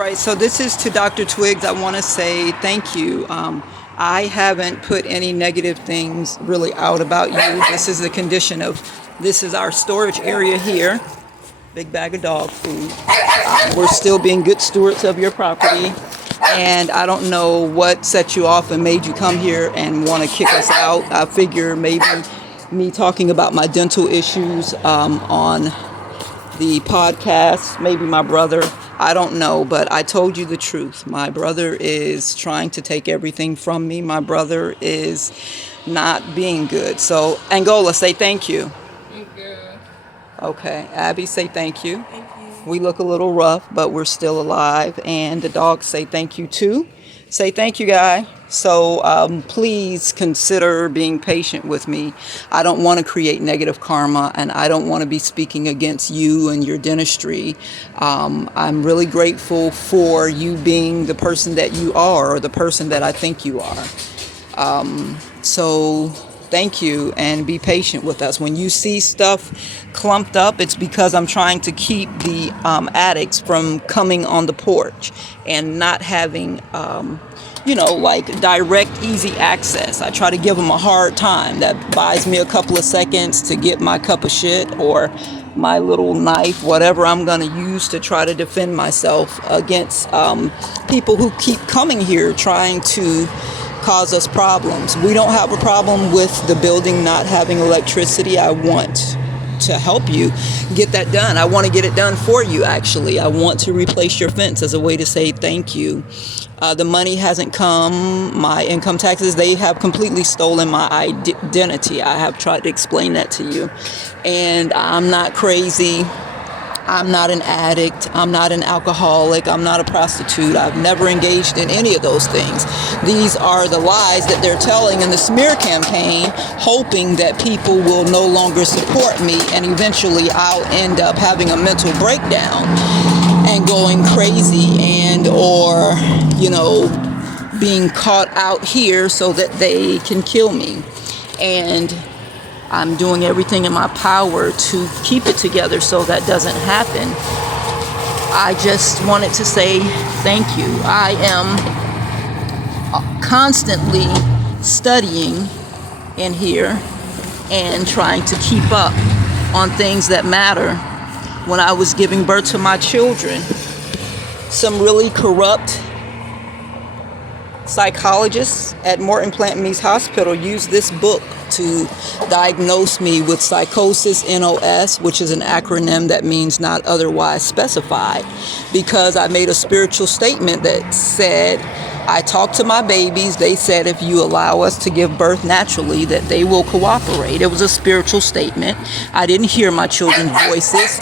Right, so this is to Dr. Twigs. I want to say thank you. I haven't put any negative things really out about you. This is the condition of, this is our storage area here. Big bag of dog food. We're still being good stewards of your property. And I don't know what set you off and made you come here and want to kick us out. I figure maybe me talking about my dental issues on the podcast, maybe my brother, I don't know, but I told you the truth. My brother is trying to take everything from me. My brother is not being good. So, Angola, say thank you. Thank you. Okay, Abby, say thank you. Thank you. We look a little rough, but we're still alive. And the dogs say thank you too. Say thank you, guy. So please consider being patient with me. I don't want to create negative karma, and I don't want to be speaking against you and your dentistry. I'm really grateful for you being the person that you are, or the person that I think you are. So thank you, and be patient with us. When you see stuff clumped up, it's because I'm trying to keep the addicts from coming on the porch and not having like direct, easy access. I try to give them a hard time. That buys me a couple of seconds to get my cup of shit or my little knife, whatever I'm going to use to try to defend myself against people who keep coming here trying to cause us problems. We don't have a problem with the building not having electricity. I want to help you get that done. I want to get it done for you, actually. I want to replace your fence as a way to say thank you. The money hasn't come. My income taxes, they have completely stolen my identity. I have tried to explain that to you. And I'm not crazy. I'm not an addict. I'm not an alcoholic. I'm not a prostitute. I've never engaged in any of those things. These are the lies that they're telling in the smear campaign, hoping that people will no longer support me, and eventually I'll end up having a mental breakdown and going crazy or being caught out here so that they can kill me. And I'm doing everything in my power to keep it together so that doesn't happen. I just wanted to say thank you. I am constantly studying in here and trying to keep up on things that matter. When I was giving birth to my children, some really corrupt psychologists at Morton Plant Mease Hospital used this book to diagnose me with psychosis, NOS, which is an acronym that means not otherwise specified, because I made a spiritual statement that said, I talked to my babies. They said if you allow us to give birth naturally, that they will cooperate. It was a spiritual statement. I didn't hear my children's voices,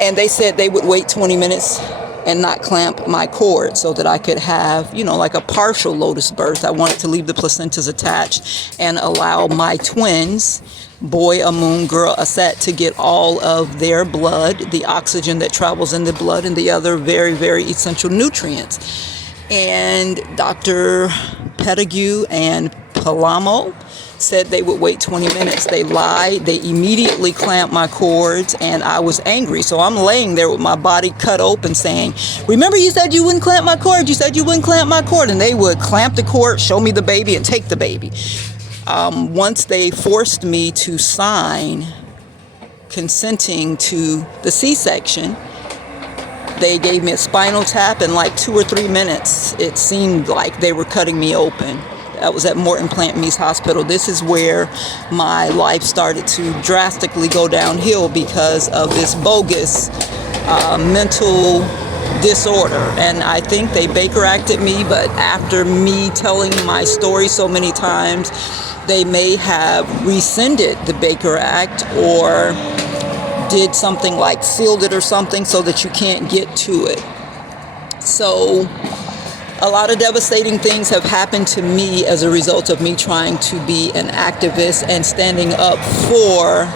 and they said they would wait 20 minutes and not clamp my cord so that I could have, like a partial lotus birth. I wanted to leave the placentas attached and allow my twins, boy a moon, girl a set, to get all of their blood, the oxygen that travels in the blood, and the other very, very essential nutrients. And Dr. Pettigrew and Palamo said they would wait 20 minutes. They lied. They immediately clamped my cords, and I was angry. So I'm laying there with my body cut open saying, remember you said you wouldn't clamp my cord? You said you wouldn't clamp my cord. And they would clamp the cord, show me the baby, and take the baby. Once they forced me to sign consenting to the C-section, they gave me a spinal tap. In like 2 or 3 minutes, it seemed like they were cutting me open. That was at Morton Plant Mease Hospital. This is where my life started to drastically go downhill because of this bogus mental disorder. And I think they Baker acted me, but after me telling my story so many times, they may have rescinded the Baker Act or did something like sealed it or something so that you can't get to it. So a lot of devastating things have happened to me as a result of me trying to be an activist and standing up for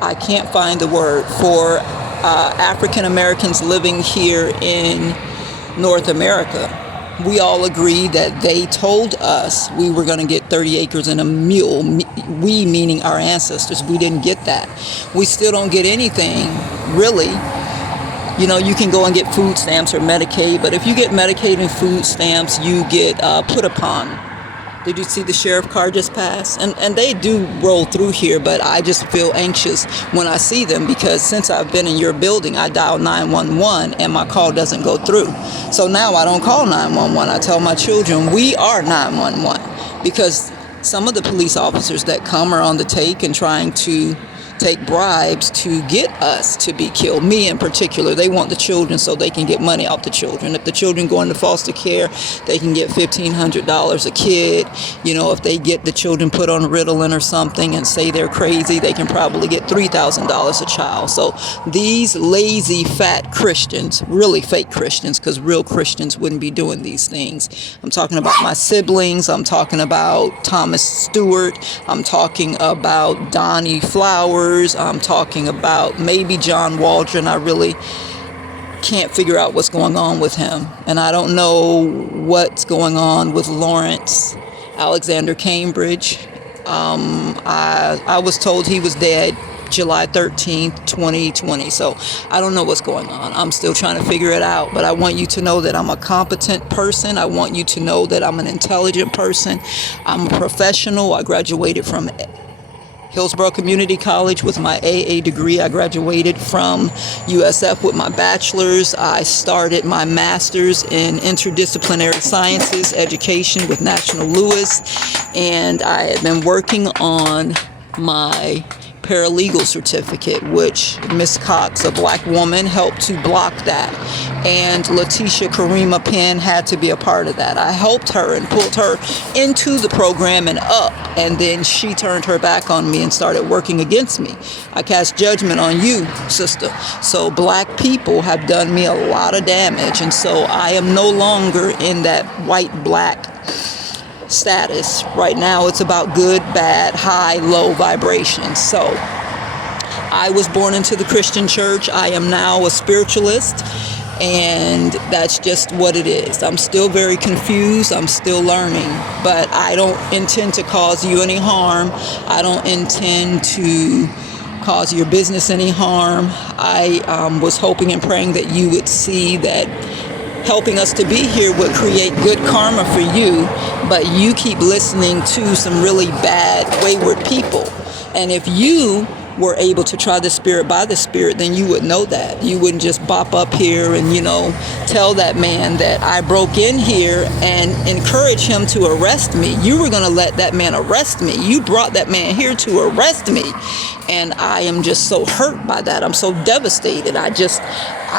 I can't find the word, for African Americans living here in North America. we all agreed that they told us we were going to get 30 acres and a mule. We meaning our ancestors. We didn't get that. We still don't get anything, really. You know, you can go and get food stamps or Medicaid, but if you get Medicaid and food stamps, you get put upon. Did you see the sheriff car just pass? And they do roll through here, but I just feel anxious when I see them, because since I've been in your building, I dial 911 and my call doesn't go through. So now I don't call 911. I tell my children, we are 911, because some of the police officers that come are on the take and trying to take bribes to get us to be killed. Me in particular, they want the children so they can get money off the children. If the children go into foster care, they can get $1,500 a kid. You know, if they get the children put on Ritalin or something and say they're crazy, they can probably get $3,000 a child. So these lazy, fat Christians, really fake Christians, because real Christians wouldn't be doing these things. I'm talking about my siblings. I'm talking about Thomas Stewart. I'm talking about Donnie Flowers. I'm talking about maybe John Waldron. I really can't figure out what's going on with him. And I don't know what's going on with Lawrence Alexander Cambridge. I was told he was dead July 13th, 2020. So I don't know what's going on. I'm still trying to figure it out. But I want you to know that I'm a competent person. I want you to know that I'm an intelligent person. I'm a professional. I graduated from Hillsborough Community College with my AA degree. I graduated from USF with my bachelor's. I started my master's in interdisciplinary sciences education with National Lewis, and I had been working on my paralegal certificate, which Miss Cox, a black woman, helped to block that. And Letitia Karima Penn had to be a part of that. I helped her and pulled her into the program and up, and then she turned her back on me and started working against me. I cast judgment on you, sister. So black people have done me a lot of damage, and so I am no longer in that white-black status. Right now it's about good, bad, high, low vibrations. So I was born into the Christian church. I am now a spiritualist, and that's just what it is. I'm still very confused. I'm still learning, but I don't intend to cause you any harm. I don't intend to cause your business any harm. I was hoping and praying that you would see that helping us to be here would create good karma for you, but you keep listening to some really bad, wayward people. And if you were able to try the spirit by the spirit, then you would know that. You wouldn't just bop up here and, tell that man that I broke in here and encourage him to arrest me. You were going to let that man arrest me. You brought that man here to arrest me. And I am just so hurt by that. I'm so devastated. I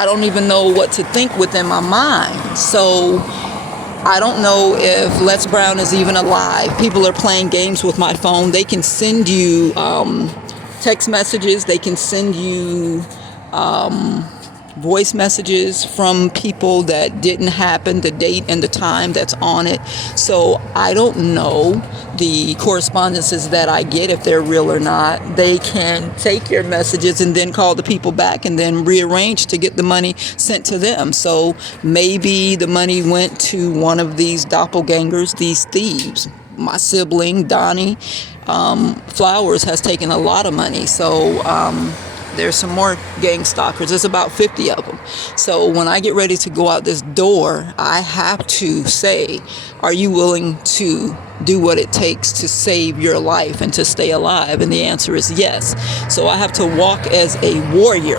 don't even know what to think within my mind. So I don't know if Les Brown is even alive. People are playing games with my phone. They can send you text messages. They can send you voice messages from people that didn't happen, the date and the time that's on it. So I don't know the correspondences that I get, if they're real or not. They can take your messages and then call the people back and then rearrange to get the money sent to them. So maybe the money went to one of these doppelgangers, these thieves. My sibling, Donnie Flowers, has taken a lot of money. So there's some more gang stalkers. There's about 50 of them. So when I get ready to go out this door, I have to say, are you willing to do what it takes to save your life and to stay alive? And the answer is yes. So I have to walk as a warrior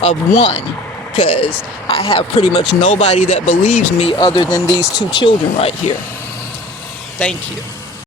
of one, because I have pretty much nobody that believes me other than these two children right here. Thank you.